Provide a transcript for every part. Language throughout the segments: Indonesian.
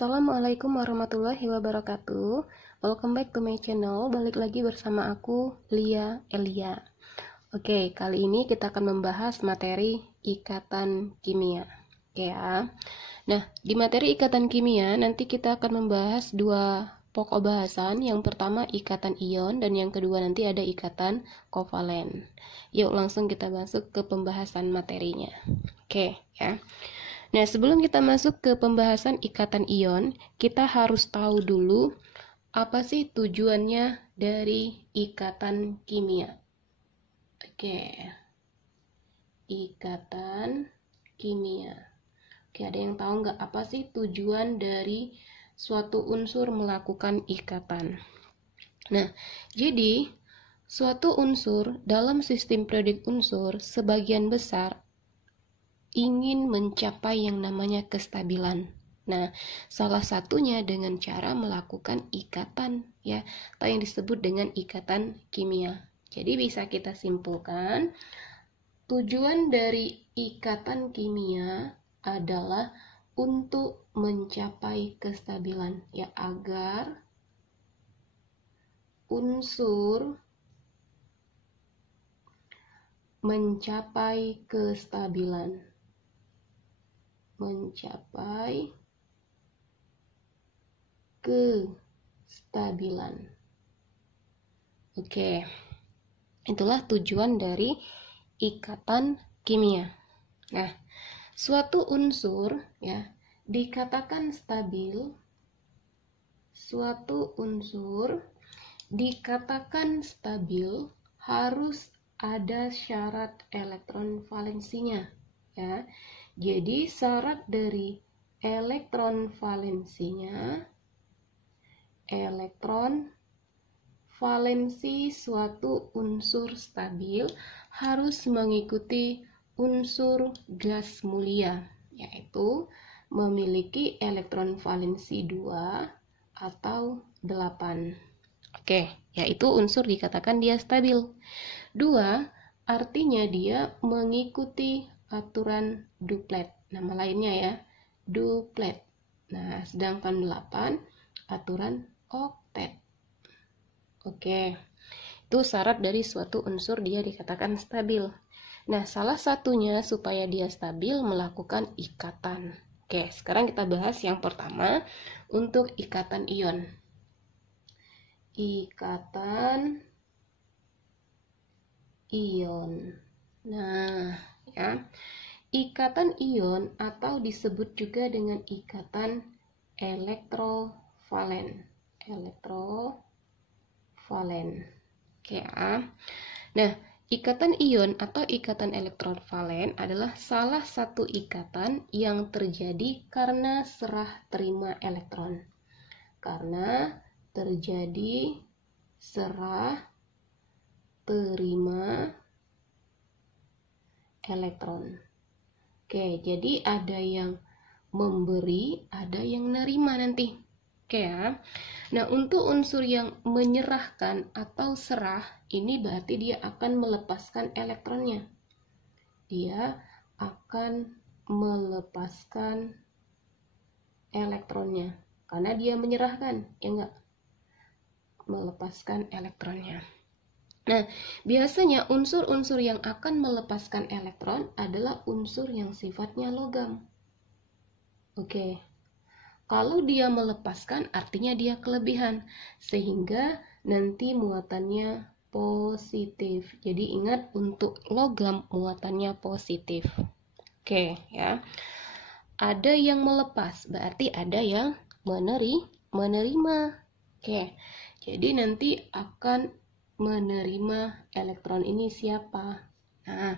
Assalamualaikum warahmatullahi wabarakatuh. Welcome back to my channel. Balik lagi bersama aku, Lia Elia. Oke, kali ini kita akan membahas materi ikatan kimia. Oke ya. Nah, di materi ikatan kimia nanti kita akan membahas dua pokok bahasan. Yang pertama ikatan ion dan yang kedua nanti ada ikatan kovalen. Yuk langsung kita masuk ke pembahasan materinya. Oke ya. Nah, sebelum kita masuk ke pembahasan ikatan ion, kita harus tahu dulu apa sih tujuannya dari ikatan kimia. Oke, ikatan kimia. Oke, ada yang tahu nggak apa sih tujuan dari suatu unsur melakukan ikatan? Nah, jadi suatu unsur dalam sistem periodik unsur sebagian besar ingin mencapai yang namanya kestabilan. Nah, salah satunya dengan cara melakukan ikatan ya, atau yang disebut dengan ikatan kimia. Jadi bisa kita simpulkan, tujuan dari ikatan kimia adalah untuk mencapai kestabilan ya, agar unsur mencapai kestabilan. Oke, itulah tujuan dari ikatan kimia. Nah, suatu unsur ya dikatakan stabil. Suatu unsur dikatakan stabil harus ada syarat elektron valensinya ya. Jadi syarat dari elektron valensi suatu unsur stabil harus mengikuti unsur gas mulia, yaitu memiliki elektron valensi 2 atau 8. Oke, yaitu unsur dikatakan dia stabil. 2 artinya dia mengikuti aturan duplet, nama lainnya ya, duplet. Nah, sedangkan 8 aturan oktet. Oke, itu syarat dari suatu unsur dia dikatakan stabil. Nah, salah satunya supaya dia stabil melakukan ikatan. Oke, sekarang kita bahas yang pertama untuk ikatan ion. Ikatan ion. Nah, ya. Ikatan ion atau disebut juga dengan ikatan elektrovalen. Oke ya. Nah, ikatan ion atau ikatan elektrovalen adalah salah satu ikatan yang terjadi karena serah terima elektron. Karena terjadi serah terima elektron. Oke, jadi ada yang memberi, ada yang nerima nanti. Oke ya. Nah, untuk unsur yang menyerahkan atau serah, ini berarti dia akan melepaskan elektronnya. Dia akan melepaskan elektronnya. Karena dia menyerahkan, ya enggak? Melepaskan elektronnya. Nah, biasanya unsur-unsur yang akan melepaskan elektron adalah unsur yang sifatnya logam. Oke. Kalau dia melepaskan artinya dia kelebihan, sehingga nanti muatannya positif. Jadi ingat, untuk logam muatannya positif. Oke, ya. Ada yang melepas, berarti ada yang menerima. Oke. Jadi nanti akan menerima elektron ini siapa? Nah,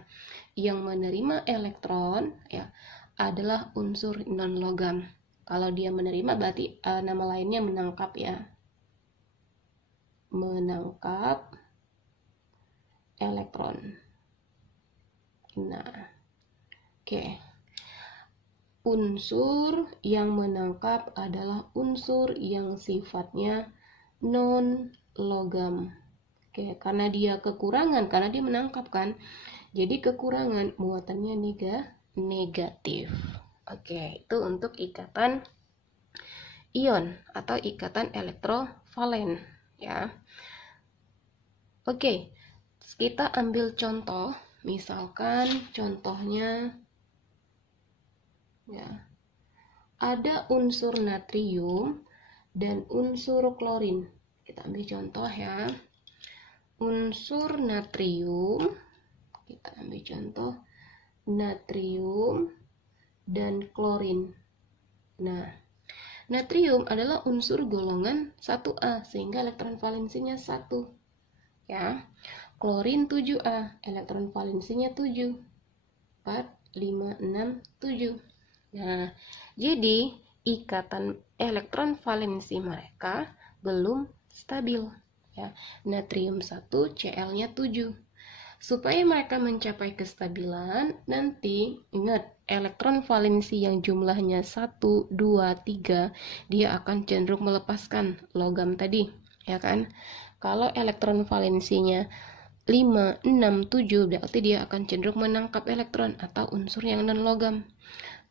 yang menerima elektron ya adalah unsur non-logam. Kalau dia menerima berarti nama lainnya menangkap ya. Menangkap elektron. Nah, oke. Unsur yang menangkap adalah unsur yang sifatnya non-logam. Oke, karena dia kekurangan, karena dia menangkap kan, jadi kekurangan muatannya negatif. Oke, itu untuk ikatan ion atau ikatan elektrovalen ya. Oke, kita ambil contoh, misalkan contohnya ya, ada unsur natrium dan unsur klorin. Kita ambil contoh ya. Unsur natrium, kita ambil contoh natrium dan klorin. Nah, natrium adalah unsur golongan 1A sehingga elektron valensinya 1. Ya. Klorin 7A, elektron valensinya 7. 4, 5, 6, 7. Nah, jadi ikatan elektron valensi mereka belum stabil ya. Natrium 1, Cl-nya 7. Supaya mereka mencapai kestabilan, nanti ingat elektron valensi yang jumlahnya 1, 2, 3, dia akan cenderung melepaskan logam tadi, ya kan? Kalau elektron valensinya 5, 6, 7, berarti dia akan cenderung menangkap elektron atau unsur yang non-logam.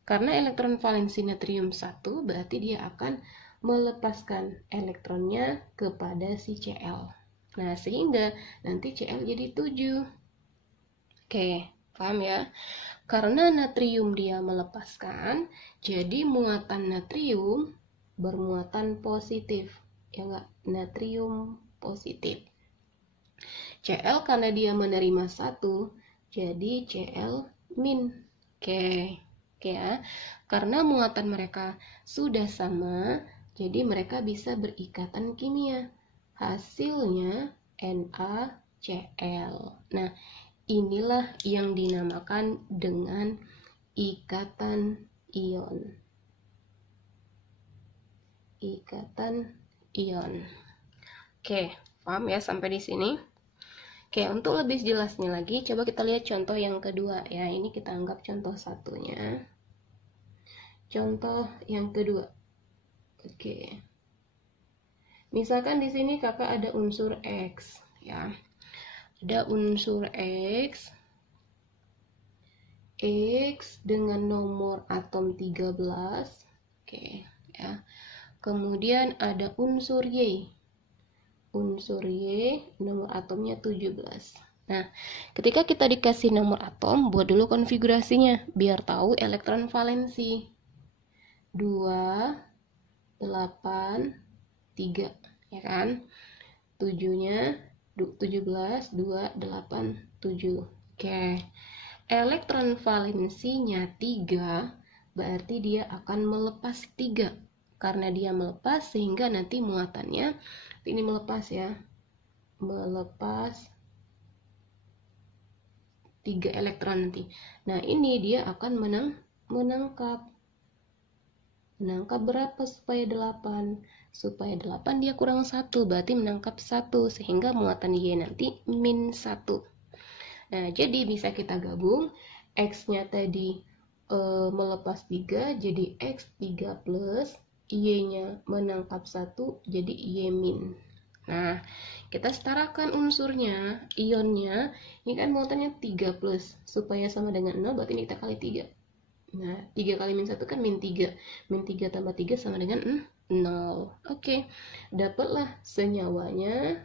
Karena elektron valensi natrium 1, berarti dia akan melepaskan elektronnya kepada si Cl. Nah, sehingga nanti Cl jadi 7. Oke, paham ya? Karena natrium dia melepaskan, jadi muatan natrium bermuatan positif. Ya enggak? Natrium positif. Cl karena dia menerima 1, jadi Cl min. Oke ya. Karena muatan mereka sudah sama, jadi mereka bisa berikatan kimia. Hasilnya NaCl. Nah, inilah yang dinamakan dengan ikatan ion. Ikatan ion. Oke, paham ya sampai di sini? Oke, untuk lebih jelasnya lagi, coba kita lihat contoh yang kedua ya. Ini kita anggap contoh satunya. Contoh yang kedua. Oke. Misalkan di sini kakak ada unsur X ya. Ada unsur X dengan nomor atom 13. Oke ya. Kemudian ada unsur Y. Unsur Y nomor atomnya 17. Nah, ketika kita dikasih nomor atom, buat dulu konfigurasinya biar tahu elektron valensi. 2, 8, 3 ya kan? 7-nya 17, 2, 8, 7. Oke. Elektron valensinya 3, berarti dia akan melepas 3. Karena dia melepas sehingga nanti muatannya, ini melepas ya. Melepas 3 elektron nanti. Nah, ini dia akan menangkap berapa supaya 8? Supaya 8 dia kurang 1, berarti menangkap 1, sehingga muatan Y nanti min 1. Nah, jadi bisa kita gabung, X-nya tadi melepas 3, jadi X3 plus, Y-nya menangkap 1, jadi Y min. Nah, kita setarakan unsurnya, ionnya, ini kan muatannya 3 plus, supaya sama dengan 0, berarti ini kita kali 3. Nah, 3 kali min 1 kan min 3. Min 3 tambah 3 sama dengan 0. Oke, dapatlah senyawanya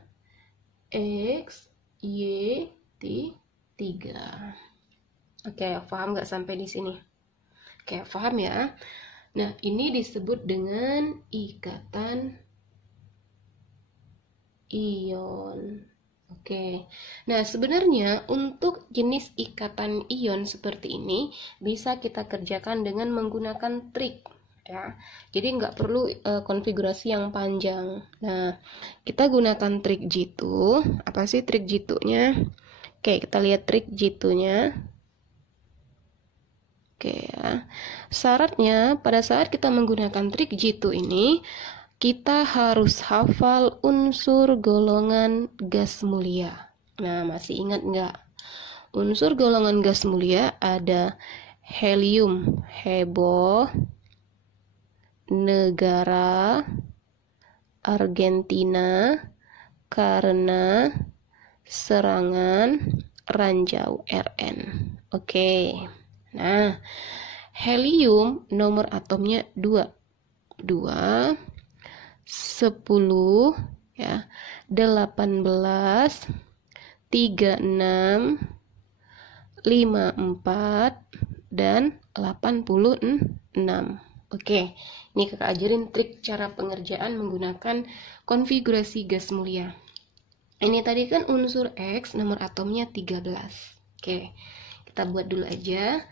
X, Y, 3. Oke, paham nggak sampai di sini? Oke, paham ya? Nah, ini disebut dengan ikatan ion. Oke, nah sebenarnya untuk jenis ikatan ion seperti ini bisa kita kerjakan dengan menggunakan trik ya. Jadi nggak perlu konfigurasi yang panjang. Nah, kita gunakan trik Jitu. Apa sih trik Jitu-nya? Oke, kita lihat trik Jitu-nya. Oke ya. Syaratnya pada saat kita menggunakan trik Jitu ini, kita harus hafal unsur golongan gas mulia. Nah, masih ingat nggak? Unsur golongan gas mulia ada helium, heboh, negara, Argentina, karena, serangan, ranjau, Rn. Oke. Nah, helium nomor atomnya 2. 10 ya, 18, 36, 54 dan 86. Oke, ini kakak ajarin trik cara pengerjaan menggunakan konfigurasi gas mulia. Ini tadi kan unsur X, nomor atomnya 13. Oke, kita buat dulu aja.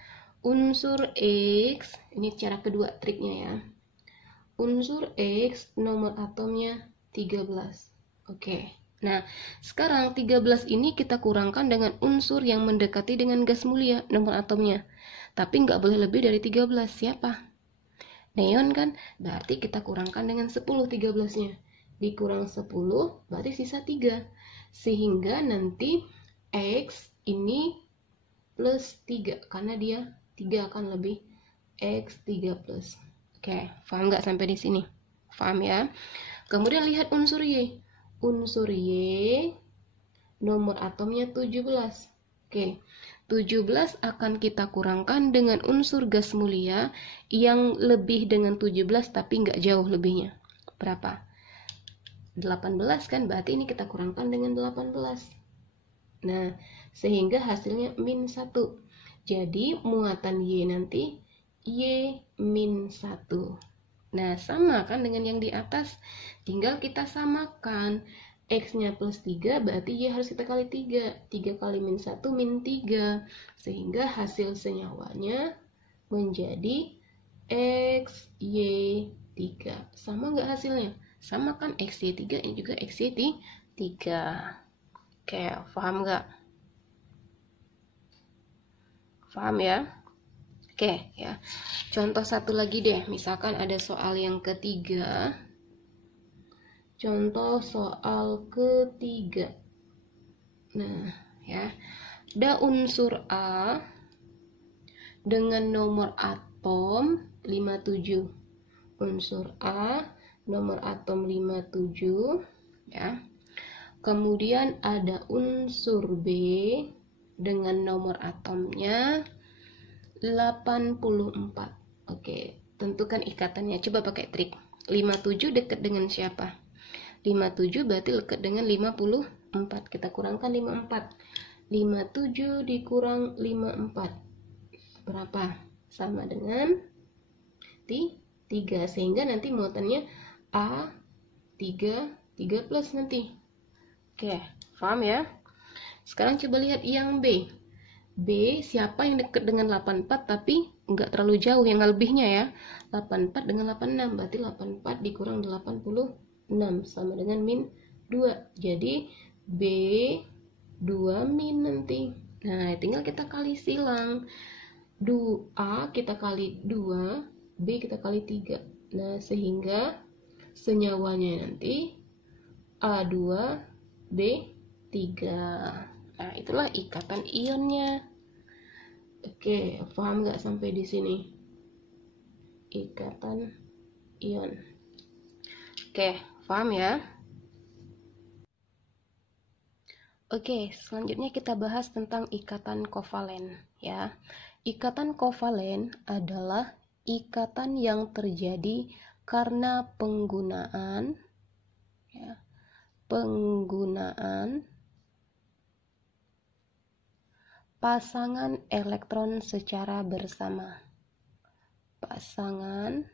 Unsur X, ini cara kedua triknya ya. Unsur X, nomor atomnya 13. Oke, nah sekarang 13 ini kita kurangkan dengan unsur yang mendekati dengan gas mulia, nomor atomnya. Tapi nggak boleh lebih dari 13, siapa? Neon kan, berarti kita kurangkan dengan 10 13-nya. Dikurang 10, berarti sisa 3. Sehingga nanti X ini plus 3, karena dia 3 akan lebih X 3 plus. Oke, paham nggak sampai di sini? Paham ya? Kemudian lihat unsur Y. Unsur Y, nomor atomnya 17. Oke, 17 akan kita kurangkan dengan unsur gas mulia yang lebih dengan 17 tapi nggak jauh lebihnya. Berapa? 18 kan, berarti ini kita kurangkan dengan 18. Nah, sehingga hasilnya min 1. Jadi muatan Y nanti Y min 1. Nah, sama kan dengan yang di atas, tinggal kita samakan. X-nya plus 3, berarti Y harus kita kali 3. 3 kali min 1, min 3. Sehingga hasil senyawanya menjadi XY3. Sama nggak hasilnya? Sama kan, XY3, ini juga XY3. Oke, paham nggak? Paham ya? Oke, ya. Contoh satu lagi deh, misalkan ada soal yang ketiga. Contoh soal ketiga. Nah, ya. Ada unsur A dengan nomor atom 57. Unsur A, nomor atom 57, ya. Kemudian ada unsur B dengan nomor atomnya 84. Oke, tentukan ikatannya. Coba pakai trik. 57 dekat dengan siapa? 57 berarti dekat dengan 54. Kita kurangkan 54. 57 dikurang 54. Berapa? Sama dengan 3. Sehingga nanti muatannya A3 plus nanti. Oke, paham ya? Sekarang coba lihat yang B. B, siapa yang dekat dengan 84 tapi nggak terlalu jauh, yang lebihnya ya. 84 dengan 86, berarti 84 dikurang 86 sama dengan min 2. Jadi B 2 min nanti. Nah, tinggal kita kali silang. 2A kita kali 2, B kita kali 3. Nah, sehingga senyawanya nanti A2 B3. Nah, itulah ikatan ionnya. Oke, paham nggak sampai di sini? Ikatan ion. Oke, paham ya? Oke, selanjutnya kita bahas tentang ikatan kovalen, ya. Ikatan kovalen adalah ikatan yang terjadi karena penggunaan pasangan elektron secara bersama. Pasangan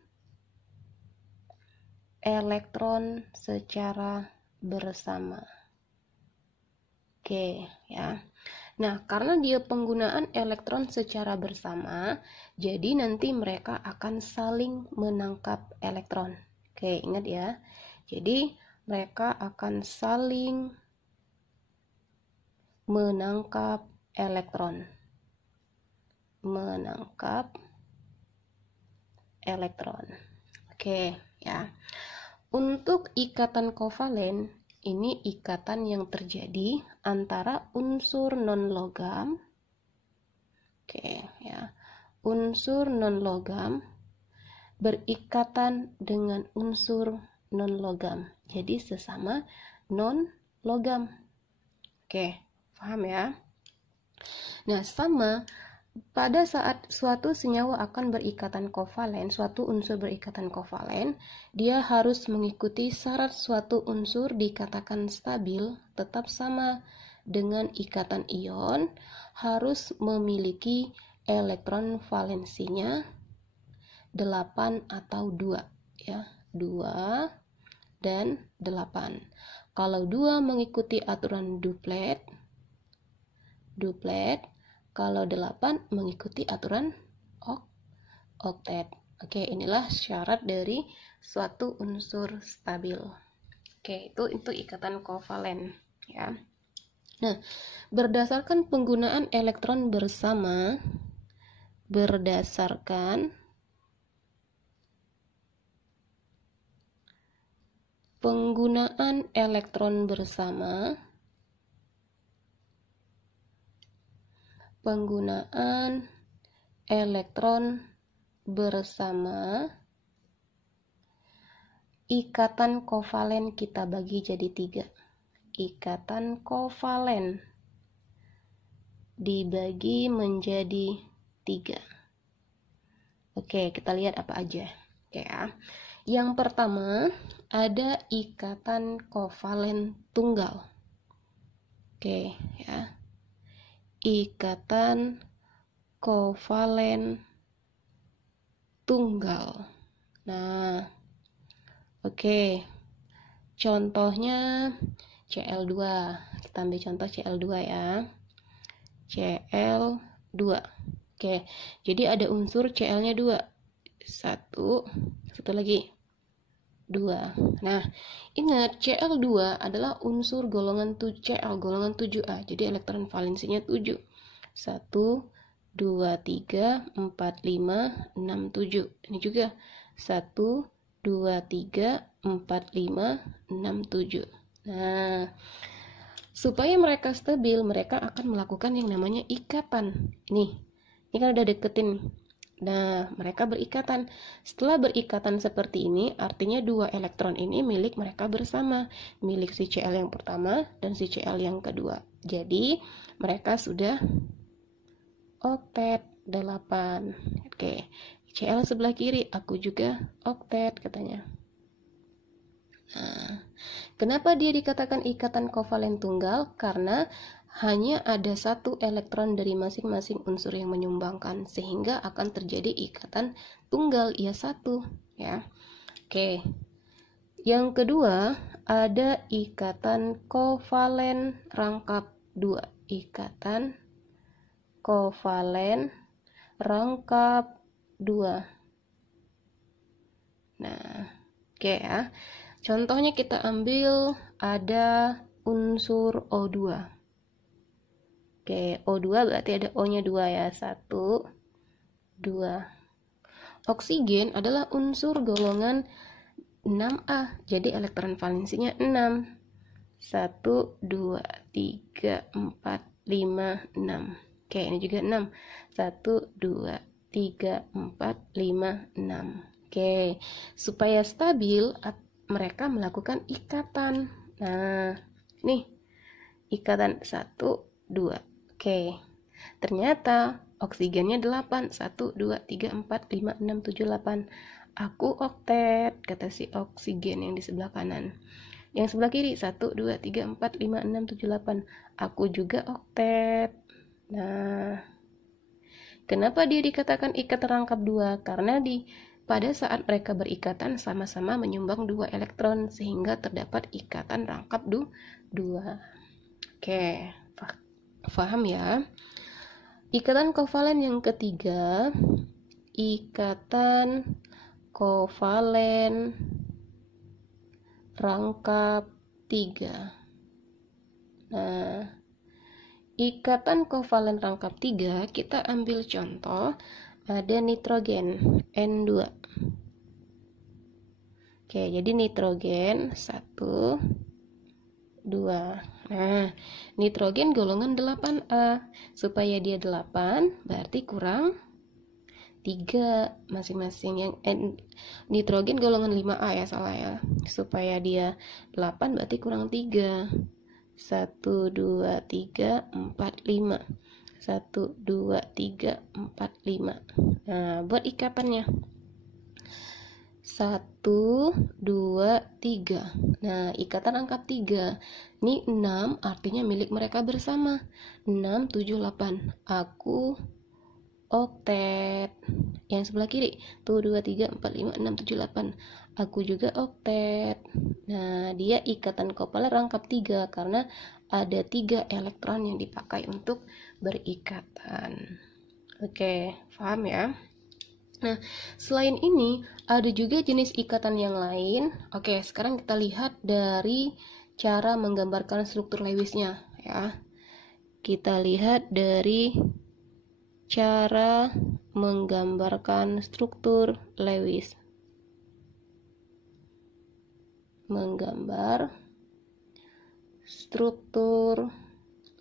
elektron secara bersama. Oke, ya. Nah, karena dia penggunaan elektron secara bersama, jadi nanti mereka akan saling menangkap elektron. Oke, ingat ya. Jadi, mereka akan saling menangkap elektron. Oke, ya. Untuk ikatan kovalen, ini ikatan yang terjadi antara unsur non-logam. Oke, ya. Unsur non-logam berikatan dengan unsur non-logam. Jadi sesama non-logam. Oke, paham ya? Nah, sama pada saat suatu senyawa akan berikatan kovalen, suatu unsur berikatan kovalen, dia harus mengikuti syarat suatu unsur dikatakan stabil, tetap sama dengan ikatan ion, harus memiliki elektron valensinya 8 atau 2, ya, 2 dan 8. Kalau 2 mengikuti aturan duplet, kalau 8 mengikuti aturan oktet. Oke, inilah syarat dari suatu unsur stabil. Oke, itu ikatan kovalen, ya. Nah, berdasarkan penggunaan elektron bersama, ikatan kovalen kita bagi jadi 3. Ikatan kovalen dibagi menjadi 3. Oke, kita lihat apa aja. Oke, ya. Yang pertama ada ikatan kovalen tunggal. Oke, ya. Ikatan kovalen tunggal. Nah, oke. Contohnya Cl2. Kita ambil contoh Cl2 ya. Cl2. Oke. Jadi ada unsur Cl-nya 2. Satu lagi 2. Nah, ingat Cl2 adalah unsur golongan Cl golongan 7A. Jadi elektron valensinya 7. 1 2 3 4 5 6 7. Ini juga 1 2 3 4 5 6 7. Nah, supaya mereka stabil, mereka akan melakukan yang namanya ikatan. Ini kan udah deketin. Nah, mereka berikatan. Setelah berikatan seperti ini, artinya 2 elektron ini milik mereka bersama, milik si Cl yang pertama dan si Cl yang kedua. Jadi, mereka sudah oktet 8. Oke, Cl sebelah kiri, aku juga oktet katanya. Nah, kenapa dia dikatakan ikatan kovalen tunggal? Karena hanya ada 1 elektron dari masing-masing unsur yang menyumbangkan, sehingga akan terjadi ikatan tunggal, ia 1, ya. Oke. Yang kedua, ada ikatan kovalen rangkap 2. Ikatan kovalen rangkap 2. Nah, oke ya. Contohnya kita ambil ada unsur O2. Oke, O2 berarti ada O-nya 2 ya. 1, 2. Oksigen adalah unsur golongan 6A. Jadi elektron valensinya 6. 1, 2, 3, 4, 5, 6. Oke, ini juga 6. 1, 2, 3, 4, 5, 6. Oke, supaya stabil mereka melakukan ikatan. Nah, nih ikatan 1, 2. Oke, ternyata oksigennya 8. 1, 2, 3, 4, 5, 6, 7, 8. Aku oktet, kata si oksigen yang di sebelah kanan. Yang sebelah kiri 1, 2, 3, 4, 5, 6, 7, 8. Aku juga oktet. Nah, kenapa dia dikatakan ikatan rangkap 2? Karena pada saat mereka berikatan sama-sama menyumbang 2 elektron, sehingga terdapat ikatan rangkap 2. Oke, paham ya? Ikatan kovalen yang ketiga, ikatan kovalen rangkap 3. Nah, ikatan kovalen rangkap 3, kita ambil contoh ada nitrogen N2. Oke, jadi nitrogen 1, 2. Nah, nitrogen golongan 8A. Supaya dia 8, berarti kurang 3 masing-masing. Yang nitrogen golongan 5A ya, salah ya. Supaya dia 8, berarti kurang 3. 1, 2, 3, 4, 5. 1, 2, 3, 4, 5. Nah, buat ikatannya 1, 2, 3. Nah, ikatan angka 3. Ini 6 artinya milik mereka bersama. 6, 7, 8. Aku oktet. Yang sebelah kiri. Tuh 2, 3, 4, 5, 6, 7, 8. Aku juga oktet. Nah, dia ikatan kovalen rangkap 3 karena ada 3 elektron yang dipakai untuk berikatan. Oke, paham ya? Nah, selain ini ada juga jenis ikatan yang lain. Oke, sekarang kita lihat dari cara menggambarkan struktur Lewisnya ya. Kita lihat dari cara menggambarkan struktur Lewis. Menggambar struktur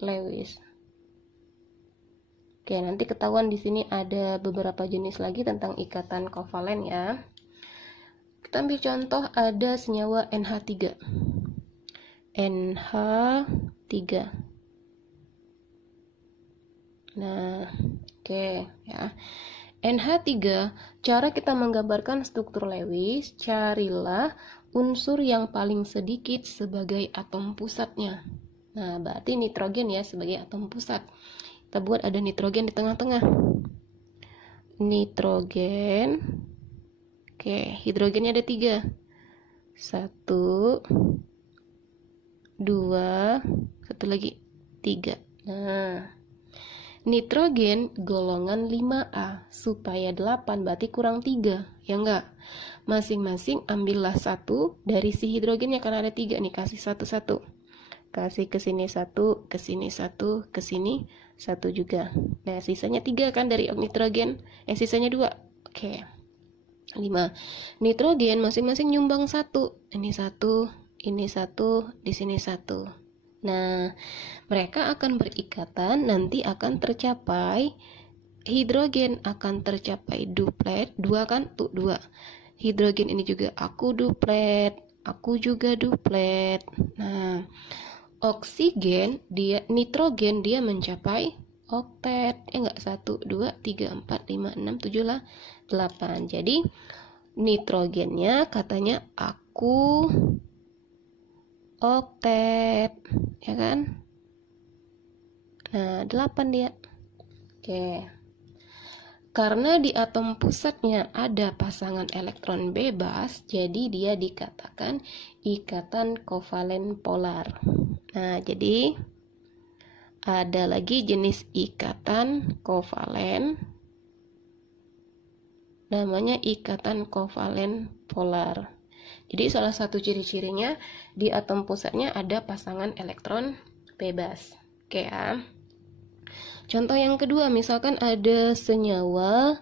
Lewis. Oke, nanti ketahuan di sini ada beberapa jenis lagi tentang ikatan kovalen ya. Kita ambil contoh, ada senyawa NH3. NH3. Nah, oke ya. NH3, cara kita menggambarkan struktur Lewis, carilah unsur yang paling sedikit sebagai atom pusatnya. Nah, berarti nitrogen ya sebagai atom pusat. Kita buat ada nitrogen di tengah-tengah. Nitrogen. Oke, hidrogennya ada 3. 1, 2, satu lagi 3. Nah, nitrogen golongan 5A supaya 8 berarti kurang 3, ya enggak? Masing-masing ambillah 1 dari si hidrogennya karena ada 3 nih, kasih 1-1. Kasih ke sini 1, ke sini 1, ke sini 1 juga. Nah, sisanya 3 kan dari nitrogen. Sisanya 2. Oke. 5. Nitrogen masing-masing nyumbang 1. Ini 1, ini 1, di sini 1. Nah, mereka akan berikatan, nanti akan tercapai hidrogen akan tercapai duplet, 2 kan? Tuh 2. Hidrogen ini juga aku duplet, aku juga duplet. Nah, oksigen dia nitrogen dia mencapai oktet. Enggak 1 2 3 4 5 6 7 lah 8. Jadi nitrogennya katanya aku oktet, ya kan? Nah, 8 dia. Oke. Karena di atom pusatnya ada pasangan elektron bebas, jadi dia dikatakan ikatan kovalen polar. Nah, jadi ada lagi jenis ikatan kovalen, namanya ikatan kovalen polar. Jadi salah satu ciri-cirinya di atom pusatnya ada pasangan elektron bebas. Oke ya. Contoh yang kedua, misalkan ada senyawa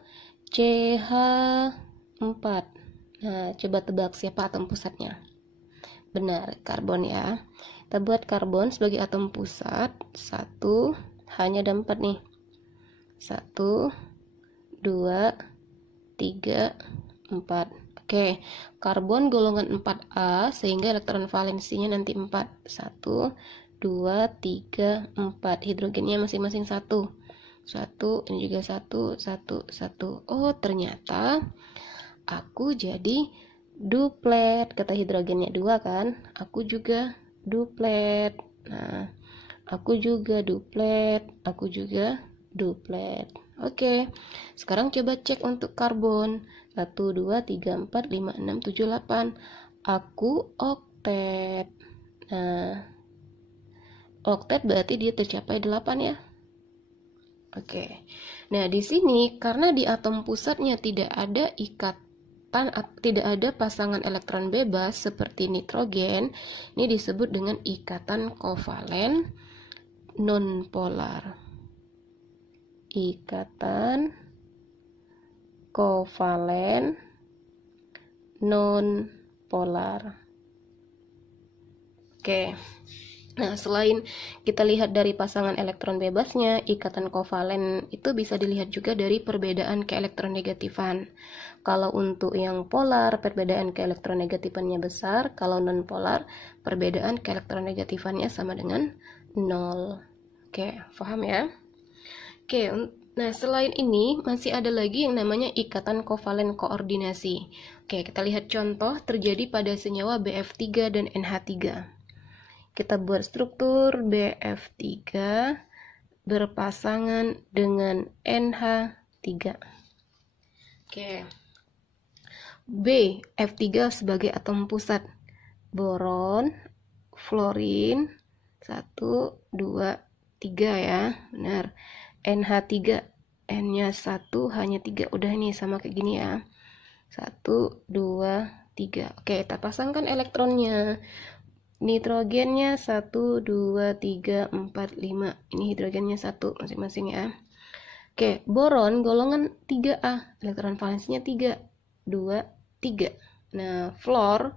CH4. Nah, coba tebak siapa atom pusatnya? Benar, karbon ya. Kita buat karbon sebagai atom pusat. 1, hanya ada 4 nih. 1, 2, 3, 4. Oke, karbon golongan 4A sehingga elektron valensinya nanti 4. 1, 2, 3, 4. Hidrogennya masing-masing 1. 1, ini juga 1, 1, 1. Oh, ternyata aku jadi duplet. Kata hidrogennya 2 kan? Aku juga duplet. Nah, aku juga duplet. Aku juga duplet. Oke, sekarang coba cek untuk karbon. 1, 2, 3, 4, 5, 6, 7, 8. Aku oktet. Nah, oktet berarti dia tercapai 8 ya. Oke. Nah, di sini karena di atom pusatnya tidak ada ikatan, tidak ada pasangan elektron bebas seperti nitrogen, ini disebut dengan ikatan kovalen nonpolar. Ikatan kovalen nonpolar. Oke. Nah, selain kita lihat dari pasangan elektron bebasnya, ikatan kovalen itu bisa dilihat juga dari perbedaan keelektronegatifan. Kalau untuk yang polar, perbedaan keelektronegatifannya besar. Kalau non-polar, perbedaan keelektronegatifannya sama dengan 0. Oke, paham ya? Oke, nah selain ini masih ada lagi yang namanya ikatan kovalen koordinasi. Oke, kita lihat contoh terjadi pada senyawa BF3 dan NH3. Kita buat struktur BF3 berpasangan dengan NH3. Oke. BF3 sebagai atom pusat. Boron, fluorin, 1, 2, 3 ya. Benar. NH3, N-nya 1, hanya 3. Udah ini sama kayak gini ya. 1, 2, 3. Oke, kita pasangkan elektronnya. Nitrogennya 1, 2, 3, 4, 5. Ini hidrogennya 1 masing-masing ya. Oke, boron golongan 3A, elektron valensinya 3, 2, 3. Nah, fluor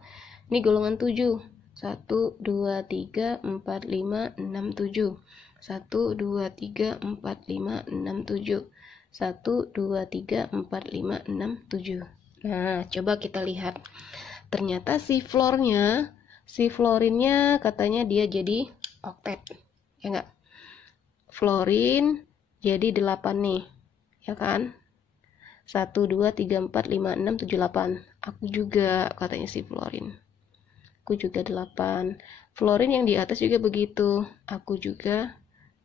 ini golongan 7. 1, 2, 3, 4, 5, 6, 7. 1, 2, 3, 4, 5, 6, 7. 1, 2, 3, 4, 5, 6, 7. Nah, coba kita lihat. Ternyata si fluorinnya katanya dia jadi oktet. Ya enggak? Fluorin jadi 8 nih, ya kan? 1, 2, 3, 4, 5, 6, 7, 8. Aku juga, katanya si fluorin. Aku juga 8. Fluorin yang di atas juga begitu. Aku juga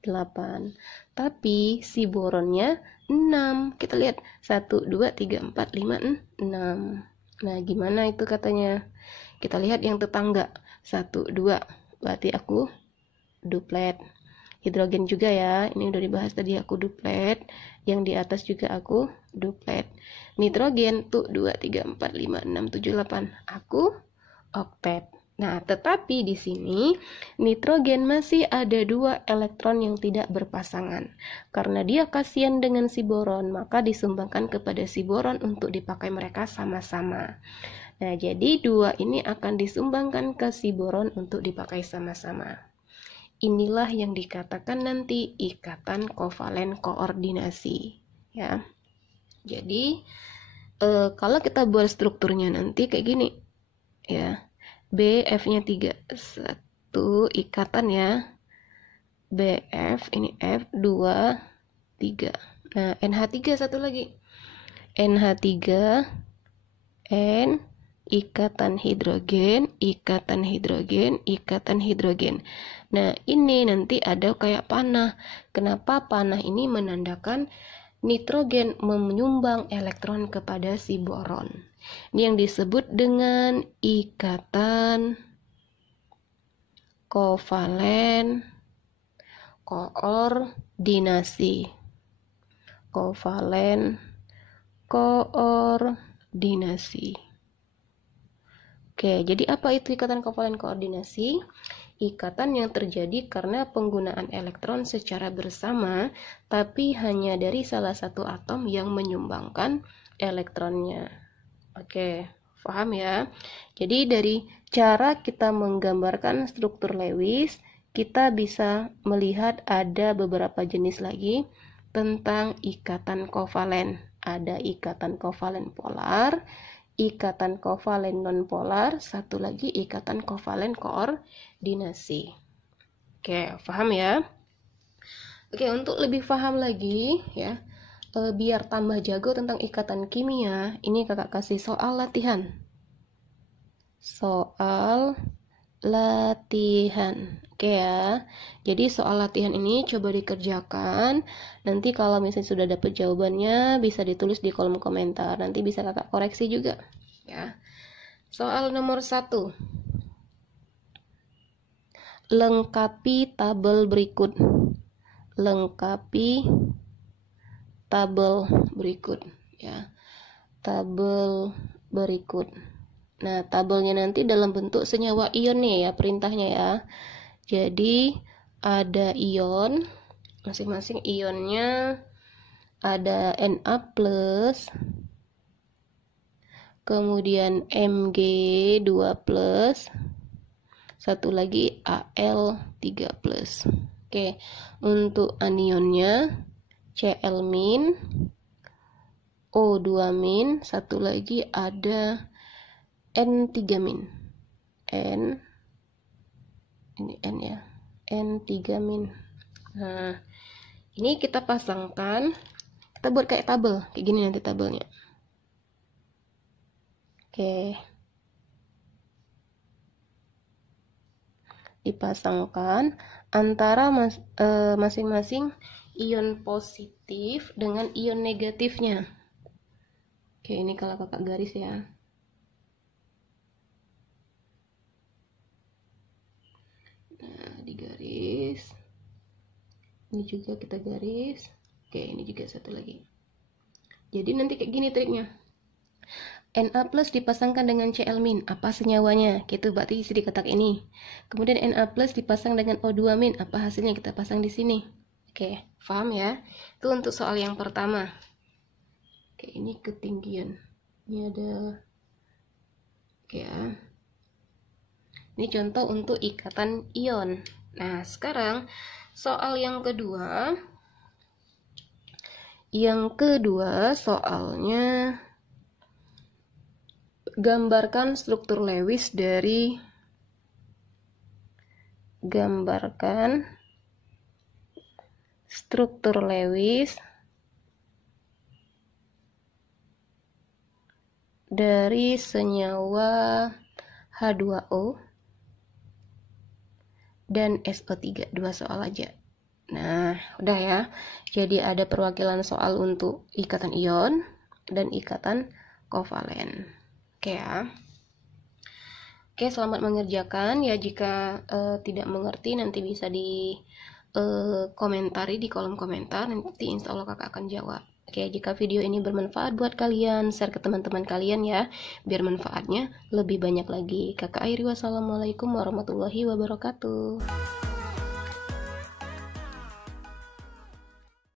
8. Tapi si boronnya 6. Kita lihat. 1, 2, 3, 4, 5, 6. Nah, gimana itu katanya? Kita lihat yang tetangga. 1, 2. Berarti aku duplet. Hidrogen juga ya, ini udah dibahas tadi, aku duplet. Yang di atas juga aku duplet. Nitrogen tuh 2, 3, 4, 5, 6, 7, 8. Aku oktet. Nah, tetapi di sini nitrogen masih ada 2 elektron yang tidak berpasangan. Karena dia kasihan dengan si boron, maka disumbangkan kepada si boron untuk dipakai mereka sama-sama. Nah, jadi 2 ini akan disumbangkan ke si boron untuk dipakai sama-sama. Inilah yang dikatakan nanti ikatan kovalen koordinasi ya. Jadi kalau kita buat strukturnya nanti kayak gini ya. BF-nya 3, 1 ikatan ya. BF ini F 2 3. Nah, NH3 satu lagi. NH3 N ikatan hidrogen, ikatan hidrogen, ikatan hidrogen. Nah, ini nanti ada kayak panah. Kenapa panah ini menandakan nitrogen menyumbang elektron kepada si boron? Ini yang disebut dengan ikatan kovalen koordinasi. Kovalen koordinasi. Oke, jadi apa itu ikatan kovalen koordinasi? Ikatan yang terjadi karena penggunaan elektron secara bersama, tapi hanya dari salah satu atom yang menyumbangkan elektronnya. Oke, paham ya? Jadi dari cara kita menggambarkan struktur Lewis, kita bisa melihat ada beberapa jenis lagi tentang ikatan kovalen. Ada ikatan kovalen polar, ikatan kovalen nonpolar, satu lagi ikatan kovalen koordinasi. Oke, paham ya? Oke, untuk lebih paham lagi ya, biar tambah jago tentang ikatan kimia, ini kakak kasih soal latihan. Soal latihan. Oke ya. Jadi soal latihan ini coba dikerjakan. Nanti kalau misalnya sudah dapat jawabannya bisa ditulis di kolom komentar. Nanti bisa kakak koreksi juga ya. Soal nomor 1. Lengkapi tabel berikut. Lengkapi tabel berikut ya. Tabel berikut. Nah, tabelnya nanti dalam bentuk senyawa ion nih ya perintahnya ya. Jadi ada ion, masing-masing ionnya ada Na+, kemudian Mg2+, satu lagi Al3+. Oke, untuk anionnya Cl-, O2-, satu lagi ada N3-. Ini N ya, N3-. Nah, Ini kita pasangkan, kita buat kayak tabel, kayak gini nanti tabelnya. Oke. Dipasangkan antara masing-masing ion positif dengan ion negatifnya. Oke, ini kalau kakak garis ya. Nah, digaris. Ini juga kita garis. Oke, ini juga satu lagi. Jadi nanti kayak gini triknya. Na plus dipasangkan dengan Cl min, apa senyawanya? Gitu berarti isi di kotak ini. Kemudian Na plus dipasang dengan O2 min, apa hasilnya? Kita pasang di sini. Oke, paham ya? Itu untuk soal yang pertama. Oke, ini ketinggian. Ini ada. Oke ya. Ini contoh untuk ikatan ion. Nah, sekarang soal yang kedua. Yang kedua soalnya gambarkan struktur Lewis dari senyawa H2O dan SO3. 2 soal aja. Nah, udah ya. Jadi ada perwakilan soal untuk ikatan ion dan ikatan kovalen. Oke ya. Oke, selamat mengerjakan ya. Jika tidak mengerti nanti bisa di komentari di kolom komentar, nanti insya Allah kakak akan jawab. Oke, jika video ini bermanfaat buat kalian, share ke teman-teman kalian ya, biar manfaatnya lebih banyak lagi. Kakak Airi, wassalamualaikum warahmatullahi wabarakatuh.